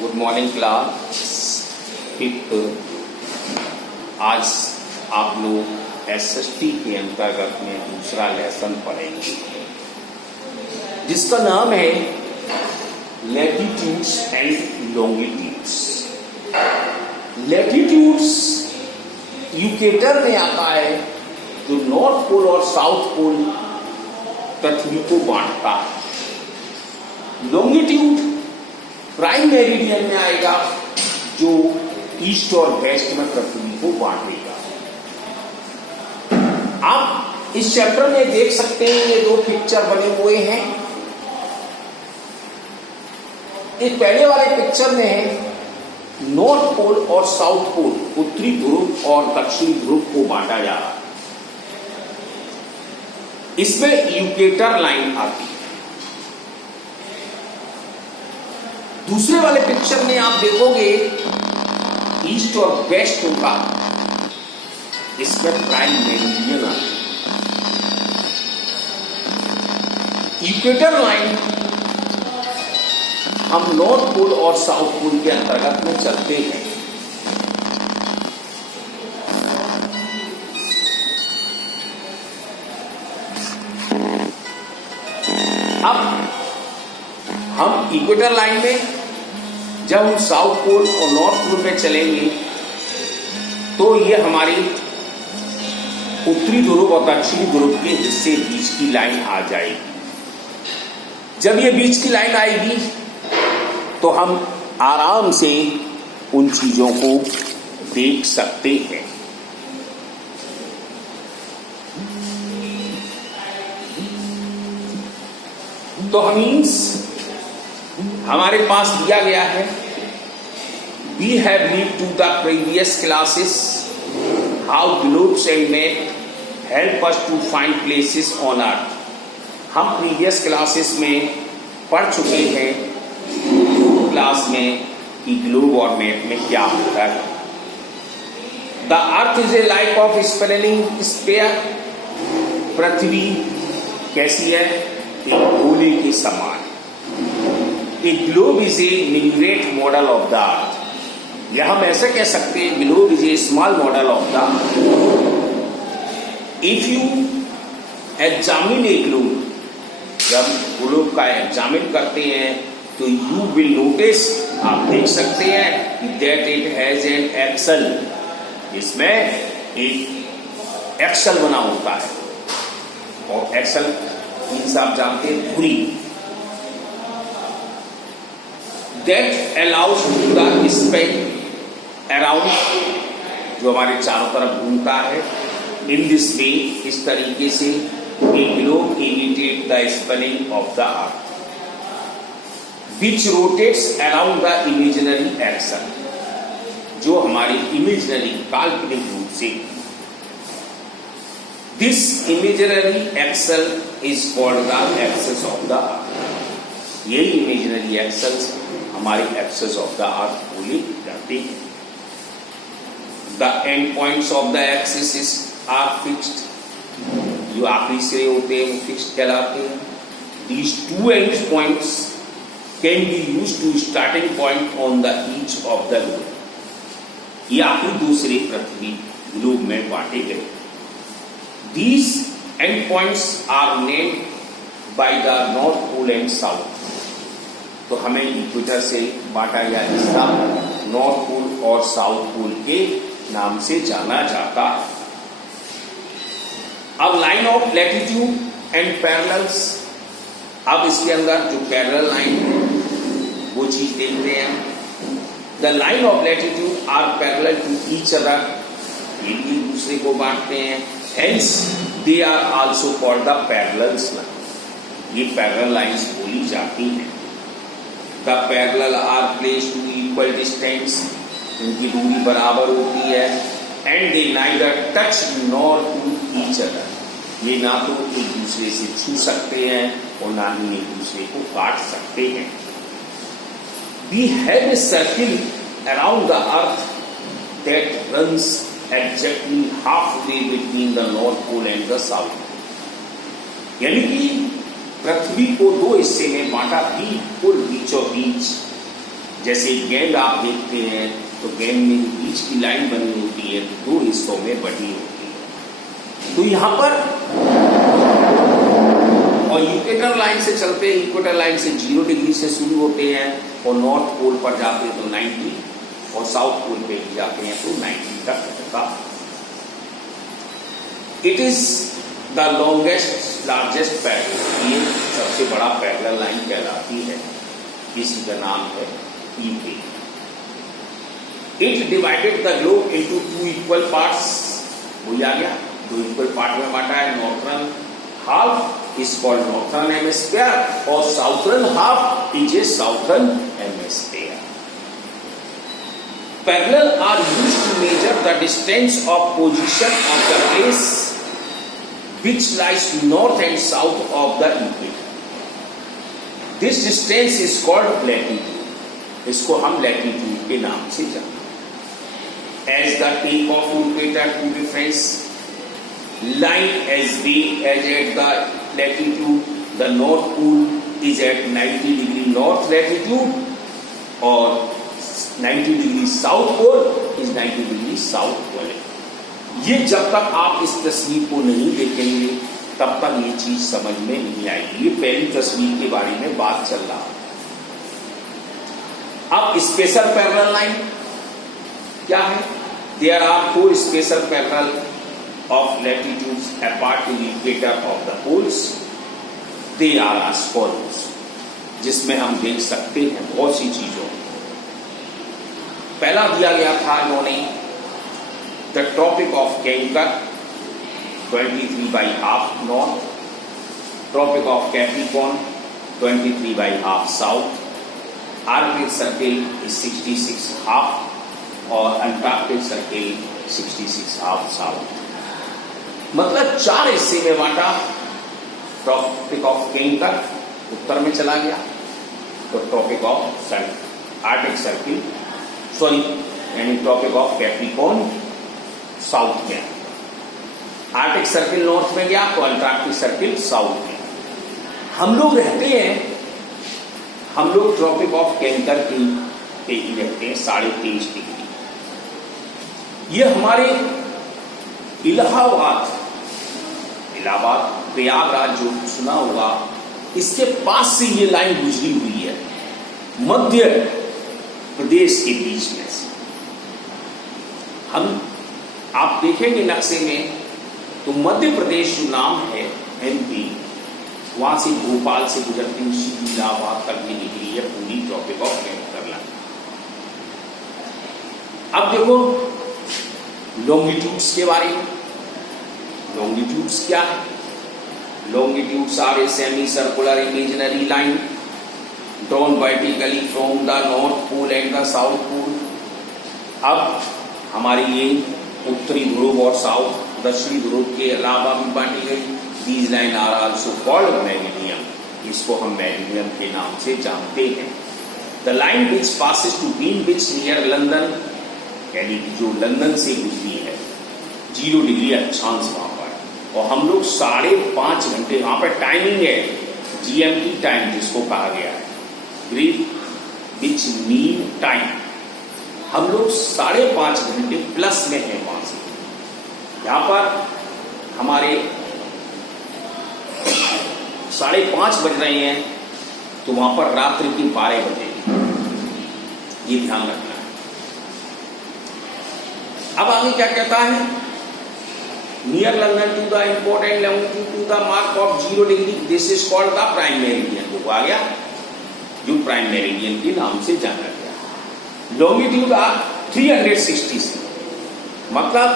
Good morning class fifth. आज आप लोग एसएसटी के अंतर्गत में दूसरा लेसन पढ़ेंगे जिसका नाम है latitudes and longitudes. Latitudes equator में आता है जो नॉर्थ पोल और साउथ पोल पृथ्वी को बांटता है। लॉन्गिट्यूड प्राइम मेरिडियन में आएगा जो ईस्ट और वेस्ट में पृथ्वी को बांटेगा। आप इस चैप्टर में देख सकते हैं ये दो पिक्चर बने हुए हैं। इस पहले वाले पिक्चर में है नॉर्थ पोल और साउथ पोल, उत्तरी ध्रुव और दक्षिणी ध्रुव को बांटा जा रहा है। इसमें इक्वेटर लाइन आती है। दूसरे वाले पिक्चर में आप देखोगे ईस्ट और वेस्ट होगा, इसमें प्राइम मेरिडियन आता है। इक्वेटर लाइन हम नॉर्थ पोल और साउथ पोल के अंतर्गत में चलते हैं। अब हम इक्वेटर लाइन में जब हम साउथ पोल और नॉर्थ पोल में चलेंगे तो ये हमारी उत्तरी ध्रुव और दक्षिणी ध्रुव के हिस्से बीच की लाइन आ जाएगी। जब ये बीच की लाइन आएगी तो हम आराम से उन चीजों को देख सकते हैं। तो मीन्स हमारे पास दिया गया है we have read to the previous classes how globes and map help us to find places on earth. हम प्रीवियस क्लासेस में पढ़ चुके हैं क्लास में कि ग्लोब और मैप में क्या होता है। The earth is a like of spinning sphere. पृथ्वी कैसी है? एक गोले के समान। A globe is a miniature model of the earth. या हम ऐसे कह सकते हैं globe is a small model of the earth. If you examine a globe, जब globe का एग्जामिन करते हैं तो you will notice, आप देख सकते हैं that it has an axle. इसमें एक एक्सल बना होता है और एक्सल मीन्स आप जानते हैं धुरी। That allows the spin around, जो हमारे चारों तरफ घूमता है। In this way, इस तरीके से a globe imitates the spinning of the earth, which rotates around the imaginary axis, जो हमारी imaginary काल्पनिक रूप से। This imaginary axis is called the axis of the earth. यही imaginary axis हमारे एक्सेस ऑफ द अर्थ बोले जाते हैं। The end points of the axis are fixed. जो आखिरी सिरे होते हैं वो फिक्स्ड कहलाते हैं। These two end points can be used to starting point on the each of the globe. ये आखिरी दूसरे पृथ्वी ग्लोब में बांटे गए। These end points are named by the north pole and south. तो हमें इक्वेटर से बांटा गया हिस्सा नॉर्थ पोल और साउथ पोल के नाम से जाना जाता है। अब line of latitude and parallels. अब इसके अंदर जो पैरेलल लाइन है वो चीज देखते हैं। The line of latitude are parallel to each other. एक दूसरे को बांटते हैं। Hence they are also called the parallels line. ये पैरेलल लाइंस बोली जाती हैं। The parallel are placed to equal distance. इनकी दूरी बराबर होती है। And they neither touch nor to each other. ये ना तो एक दूसरे से छू सकते हैं और ना ही एक दूसरे को काट सकते हैं। We have a circle around the earth that runs exactly halfway between the North Pole and the South. यानी कि पृथ्वी को दो हिस्से में बांटा, बिल्कुल बीचों बीच जैसे गेंद आप देखते हैं तो गेंद में बीच की लाइन बनी होती है, दो हिस्सों में बटी होती है। तो यहां पर और इक्वेटर लाइन से चलते हैं, इक्वेटर लाइन से 0 डिग्री से शुरू होते हैं और नॉर्थ पोल पर जाते हैं तो 90 और साउथ पोल पे जाते हैं तो 90 तक का। It is the longest largest parallel, ये सबसे बड़ा पैरेलल लाइन कहलाती है, इसी का नाम है EP. It divided the globe into 2 equal parts, वही आ गया, 2 इक्वल पार्ट में बांटा है। Northern half is called northern hemisphere और southern half is a southern hemisphere. Parallel are used to measure the distance of position of the place which lies north and south of the equator. This distance is called latitude. इसको हम latitude के नाम से जानते हैं। As the tape of equator to reference line as big as at the latitude, the north pole is at 90 degree north latitude और 90 degree south pole is 90 degree south pole. ये जब तक आप इस तस्वीर को नहीं देखेंगे तब तक ये चीज समझ में नहीं आएगी। ये पहली तस्वीर के बारे में बात चल रहा है। अब स्पेशल पैरेलल लाइन क्या है? There are 4 special parallel of latitudes apart to the equator of the poles. They are as follows, जिसमें हम देख सकते हैं बहुत सी चीजों। पहला दिया गया था इन्होंने the tropic of cancer 23/2 north, tropic of Capricorn 23/2 south, Arctic circle is 66.5 और अंटार्कटिक सर्किल 66.5 साउथ। मतलब 4 हिस्से में बांटा। ट्रॉपिक ऑफ कैंकर उत्तर में चला गया तो ट्रॉपिक ऑफ आर्कटिक सर्किल यानी ट्रॉपिक ऑफ कैप्रिकॉर्न साउथ में, आर्कटिक सर्किल नॉर्थ में गया तो अंटार्कटिक सर्किल साउथ में। हम लोग रहते हैं, हम लोग ट्रॉपिक ऑफ कैंकर की पे ही रहते हैं 23.5 डिग्री। ये हमारे इलाहाबाद प्रयागराज जो सुना होगा, इसके पास से ये लाइन गुजरी हुई है मध्य प्रदेश के बीच में से। आप देखेंगे नक्शे में तो मध्य प्रदेश जो नाम है एमपी, वहां से भोपाल से गुजरती हुई सीधी इलाहाबाद तक भी निकली है पूरी ट्रॉपिक ऑफ कैंकर लाइन। अब देखो लॉन्गिट्यूड्स के बारे में। लॉन्गिट्यूड्स क्या है? Longitudes are a semi circular imaginary line drawn vertically from the north pole and the south pole। अब हमारी ये उत्तरी ध्रुव और साउथ दक्षिणी ध्रुव के अलावा भी बांटी गई। These lines are also called meridian, इसको हम मेरिडियन के नाम से जानते हैं। The line which passes to Greenwich near London, यानी जो लंदन से गुजरी है 0 डिग्री अक्षांश वहां पर, और हम लोग 5.5 घंटे वहां पर टाइमिंग है GMT टाइम जिसको कहा गया है, ग्रीनविच मीन टाइम। हम लोग 5.5 घंटे प्लस में हैं वहां से। यहां पर हमारे 5:30 बज रहे हैं तो वहां पर रात्रि की 12 बजेगी, ये ध्यान रखना है। अब आगे क्या कहता है? Near London to the important longitude to the mark of 0 degree, this is called the prime meridian. वो आ गया जो प्राइम मेरिडियन के नाम से जाना गया। लॉन्गिट्यूड आर 360, मतलब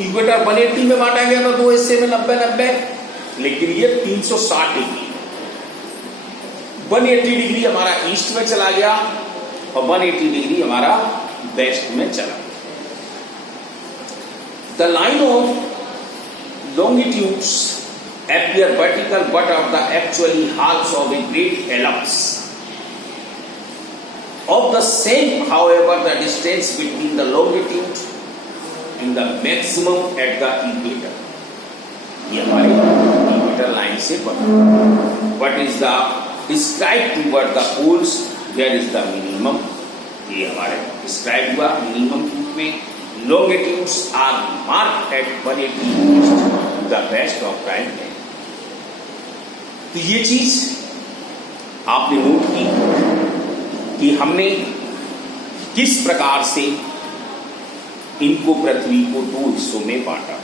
इक्वेटर 180 में बांटा गया था 2 हिस्से में 90-90, लेकिन ये 360 डिग्री 180 डिग्री हमारा ईस्ट में चला गया और 180 डिग्री हमारा वेस्ट में चला गया। The line of longitudes appear vertical but are the actually halves of a great ellipse. Of the same, however, the distance between the longitude and the maximum at the equator. ये हमारी equator line से बना। What is the described toward the poles here is the minimum, ये हमारे describe हुआ minimum में। Longitudes are marked at 180 the best of time है। तो ये चीज आपने नोट की कि हमने किस प्रकार से इनको पृथ्वी को दो हिस्सों में बांटा।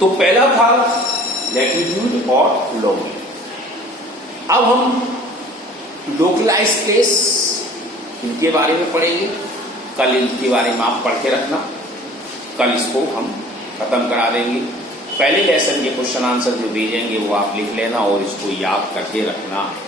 तो पहला था लैटिट्यूड और लॉन्गिट्यूड। अब हम लोकलाइज प्लेस इनके बारे में पढ़ेंगे। कल इनके बारे में आप पढ़ के रखना, कल इसको हम खत्म करा देंगे। पहले लेसन के क्वेश्चन आंसर जो भेजेंगे वो आप लिख लेना और इसको याद करके रखना है।